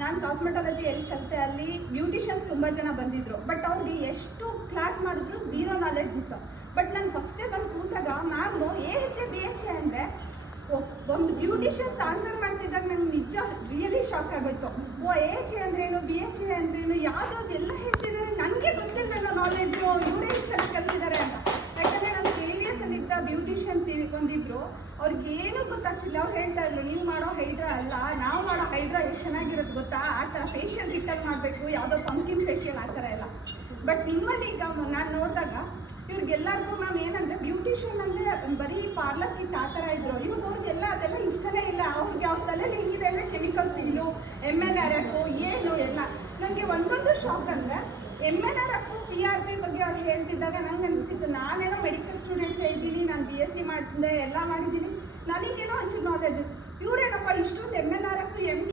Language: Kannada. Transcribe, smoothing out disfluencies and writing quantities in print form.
ನಾನು ಕಾಸ್ಮೆಟಾಲಜಿ ಎಲ್ಲಿ ಕಲಿತೆ ಅಲ್ಲಿ ಬ್ಯೂಟಿಷಿಯನ್ಸ್ ತುಂಬ ಜನ ಬಂದಿದ್ರು. ಬಟ್ ಅವ್ರಿಗೆ ಎಷ್ಟು ಕ್ಲಾಸ್ ಮಾಡಿದ್ರು ಝೀರೋ ನಾಲೆಡ್ಜ್ ಇತ್ತು. ಬಟ್ ನಾನು ಫಸ್ಟೇ ಬಂದು ಕೂತಾಗ ಮ್ಯಾಮು AHA BHA ಅಂದರೆ ಒಂದು ಬ್ಯೂಟಿಷಿಯನ್ಸ್ ಆನ್ಸರ್ ಮಾಡ್ತಿದ್ದಾಗ ನಂಗೆ ನಿಜ ರಿಯಲಿ ಶಾಕ್ ಆಗೋಯ್ತು. AHA ಅಂದ್ರೇನು, BHA ಅಂದ್ರೇನು, ಯಾವುದೆಲ್ಲ ಹೇಳ್ತಿದ್ದಾರೆ, ನನಗೆ ಗೊತ್ತಿಲ್ವೇನೋ ನಾಲೆಡ್ಜು, ಇವರೇ ಎಷ್ಟು ಚೆನ್ನಾಗಿ ಕಲ್ತಿದ್ದಾರೆ ಅಂತ. ಯಾಕಂದರೆ ನಾನು ಪ್ರೀವಿಯಸಲ್ಲಿದ್ದ ಬ್ಯೂಟಿಷಿಯನ್ಸ್ ಬಂದಿದ್ರು, ಅವ್ರಿಗೆ ಏನೂ ಗೊತ್ತಾಗ್ತಿಲ್ಲ. ಅವ್ರು ಹೇಳ್ತಾ ಇದ್ರು, ನೀವು ಮಾಡೋ ಹೈಡ್ರಾ ಅಲ್ಲ, ನಾವು ಮಾಡೋ ಹೈಡ್ರಾ ಎಷ್ಟು ಚೆನ್ನಾಗಿರೋದು ಗೊತ್ತಾ, ಆ ಥರ ಫೇಶಿಯಲ್ ಕಿಟ್ಟಲ್ಲಿ ಮಾಡಬೇಕು, ಯಾವುದೋ ಪಂಕಿನ್ ಫೇಶಿಯಲ್ ಆ ಥರ ಎಲ್ಲ. ಬಟ್ ನಿಮ್ಮಲ್ಲಿ ಈಗ ನಾನು ನೋಡಿದಾಗ ಇವ್ರಿಗೆಲ್ಲರಿಗೂ ಮ್ಯಾಮ್ ಏನಂದರೆ ಬ್ಯೂಟಿಷಿಯನ್ ಅಂದರೆ ಬರೀ ಪಾರ್ಲರ್ ಕಿಟ್ ಆ ಥರ ಇದ್ರು. ಇವಾಗ ಅವ್ರಿಗೆಲ್ಲ ಅದೆಲ್ಲ ಇಷ್ಟನೇ ಇಲ್ಲ. ಅವ್ರಿಗೆ ಅವ್ರ ತಲೆಯಲ್ಲಿ ಹೆಂಗಿದೆ ಅಂದರೆ ಕೆಮಿಕಲ್ ಪೀಲು, MNRF ಏನು ಎಲ್ಲ. ನನಗೆ ಒಂದೊಂದು ಶಾಕ್ ಅಂದರೆ MNRF PRP ಬಗ್ಗೆ ಅವ್ರು ಹೇಳ್ತಿದ್ದಾಗ ನಂಗೆ ಅನಿಸ್ತಿತ್ತು, ನಾನೇನೋ ಮೆಡಿಕಲ್ ಸ್ಟೂಡೆಂಟ್ಸ್ ಇದ್ದೀನಿ, ನಾನು BSc ಮಾಡಿದೆ, ಎಲ್ಲ ಮಾಡಿದ್ದೀನಿ, ನನಗೇನೋ ಒಂಚೂರು ನಾಲೆಡ್ಜ್. ಇವರೇನಪ್ಪ ಇಷ್ಟೊಂದು MNRF